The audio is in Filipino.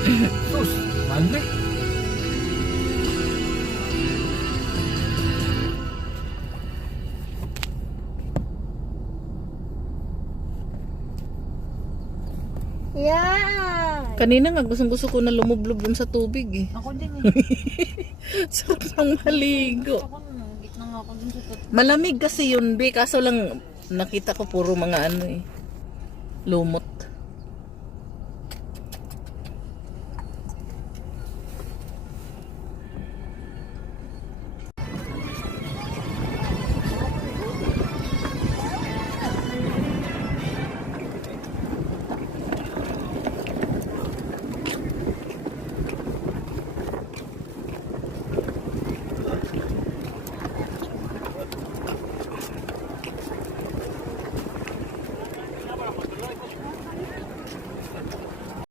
Sus, malme. Yan. Kanina nga gusto ko na lumublob dun sa tubig eh. Ako din eh. Sarap ng maligo. Ako gitna nga ako dun sa Malamig kasi yun, be. Kaso lang nakita ko puro mga ano eh. Lumot.